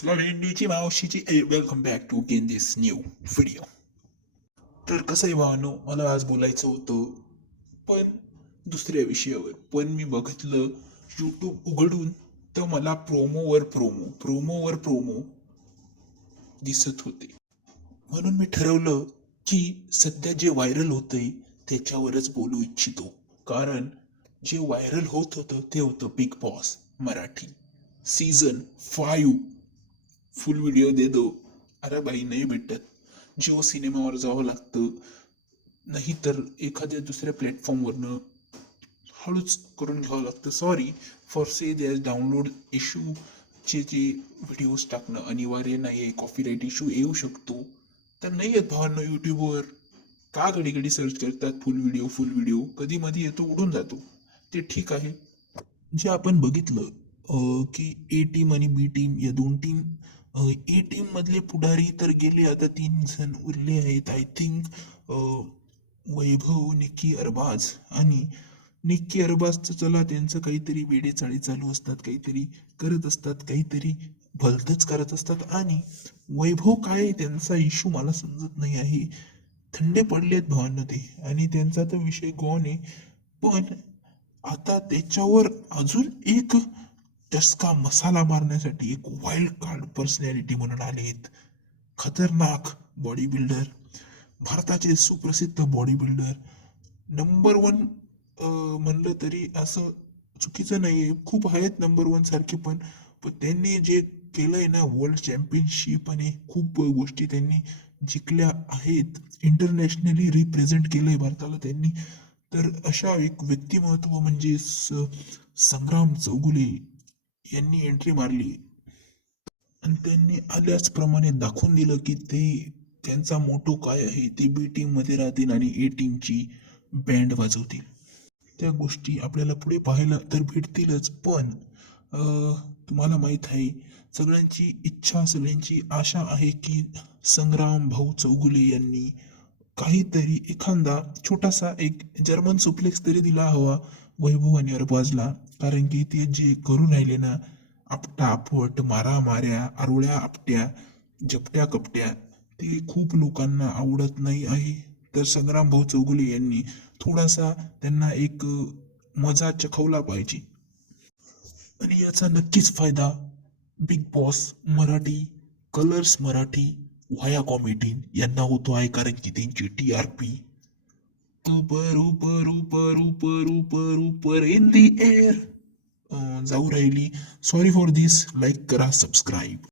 चला भेंडीची मावशीची welcome back to again this new video तर कसं आहे भावानो मला आज बोलायचं होतं पण दुसऱ्या विषयावर. पण मी बघितलं यूट्यूब उघडून तर मला प्रोमोवर प्रोमो प्रोमोवर प्रोमो दिसत होते. म्हणून मी ठरवलं की सध्या जे व्हायरल होतंय त्याच्यावरच बोलू इच्छितो. कारण जे व्हायरल होत होतं ते होतं big boss Marathi. Season five full video दे दो. अरे बाई नाही भेटत. जिओ सिनेमावर जावं लागतं. नाही तर एखाद्या दुसऱ्या प्लॅटफॉर्मवरनं हळूच करून घ्यावं लागतं. Sorry for say that's download इश्यूचे जे व्हिडिओज टाकणं अनिवार्य नाही आहे कॉपीराईट इश्यू येऊ शकतो. तर नाही येत भावांना यूट्यूबवर का घडी घडी सर्च करतात फुल व्हिडिओ फुल व्हिडिओ कधी मध्ये येतो उडून जातो. ते ठीक आहे. जे आपण बघितलं की ए टीम आणि बी टीम या दोन टीम ए टीम मधले पुढारी तर गेले. आता तीन जण उरले आहेत. आय थिंक वैभव निक्की अरबाज आणि निक्की अरबाजचं चला त्यांचं काहीतरी वेडेचाळी चालू असतात. काहीतरी करत असतात. काहीतरी भलतच करत असतात. आणि वैभव काय त्यांचा इश्यू मला समजत नाही आहे. थंडे पडलेत भावांना ते. आणि त्यांचा तर विषय गॉन आहे. पण आता त्याच्यावर अजून एक टस्का मसाला मारण्यासाठी एक वाईल्ड कार्ड पर्सनॅलिटी म्हणून आलेत. खतरनाक बॉडी बिल्डर भारताचे सुप्रसिद्ध बॉडी बिल्डर नंबर वन म्हणलं तरी असं चुकीचं नाही आहे खूप आहेत नंबर वन सारखे पण पण त्यांनी जे केलंय ना वर्ल्ड चॅम्पियनशिप आणि खूप गोष्टी त्यांनी जिंकल्या आहेत इंटरनॅशनली रिप्रेझेंट केलंय भारताला त्यांनी. तर अशा एक व्यक्तिमत्व म्हणजे स- संग्राम चौगुले यांनी एंट्री मारली. आणि त्यांनी आल्याच प्रमाणे दाखवून दिलं की ते त्यांचा मोटो काय आहे ते बी टीममध्ये राहतील आणि ए टीमची बँड वाजवतील. त्या गोष्टी आपल्याला पुढे पाहायला तर भेटतीलच पण अं, तुम्हाला माहीत आहे सगळ्यांची इच्छा सगळ्यांची आशा आहे की संग्राम भाऊ चौगुले यांनी काहीतरी एखादा छोटासा एक जर्मन सुप्लेक्स तरी दिला हवा. वैभव आणि अरबाजला कारण की ते जे करून राहिले ना आपटा आपट मारामाऱ्या आरोळ्या आपट्या झपट्या कपट्या ते खूप लोकांना आवडत नाही आहे. तर संग्राम भाऊ चौगुले यांनी थोडासा त्यांना एक मजा चखवला पाहिजे. आणि याचा नक्कीच फायदा big boss Marathi Colors Marathi via comedy यांना होतो आहे. कारण की त्यांची टी आर पी उपर उपर उपर उपर उपर उपर इन दी एअर जाऊ राहिली. सॉरी फॉर दिस लाईक करा सबस्क्राईब